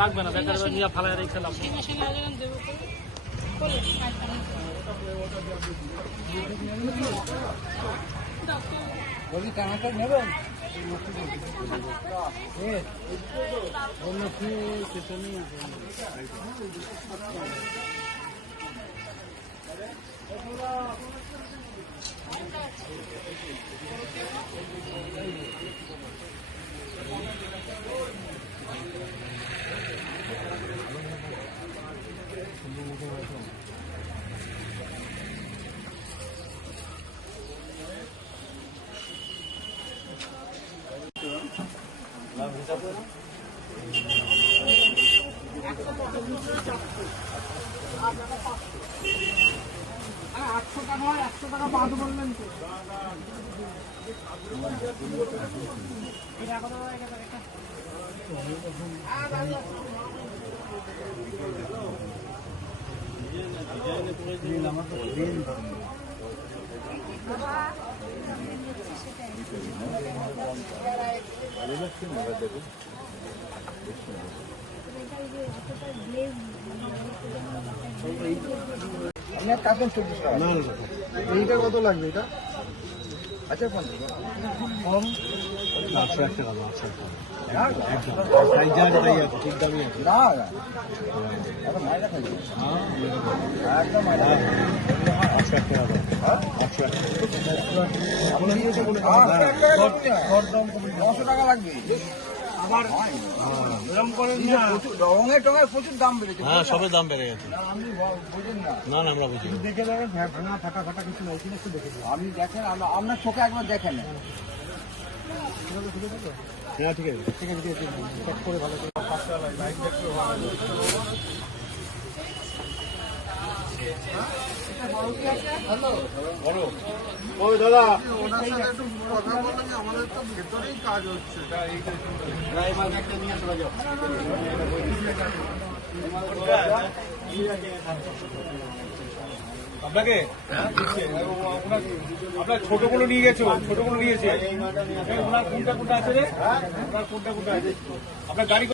লাগবে না, বেকার নিয়ে ফালাই রেখে লাভ বলি টানাটা নেবেন টাকা বাদ বললেন তো আপনার কাপড় 40 টাকা। এইটা কত লাগবে এটা? আচ্ছা 50 কম 100 টাকা। আচ্ছা তাই যা তাই আছে, ঠিক দামই আছে। না আরে মাইরা খাই একদম মাইরা 100 টাকা দাও। 100 টাকা আপনি দিয়েছে বলে 900 টাকা লাগবে আবার। এরকম করেন না, রঙের টঙের প্রচুর দাম বেড়েছে। হ্যাঁ, সবের দাম বেড়ে গেছে। আপনি বুঝেন না। না না, আমরা বুঝি। দেখে দেখেন ভাঙা ফাটা ফাটা কিছু নাই কিনা একটু দেখে দিন। আপনি দেখেন, আপনার চোখে একবার দেখেন। হ্যাঁ ঠিক আছে, ঠিক আছে, চেক করে ভালো করে লাইট দেখতে ভালো। ওই দাদা ওনার সাথে একটু কথা বললাম, আমাদের তো ভেতরেই কাজ হচ্ছে। আপনাকে আপনার ছোটগুলো নিয়ে গেছো, ছোটগুলো নিয়েছে। ওনার কোনটা কোনটা আছে রে? ওনার কোনটা কোনটা আছে? আপনার গাড়ি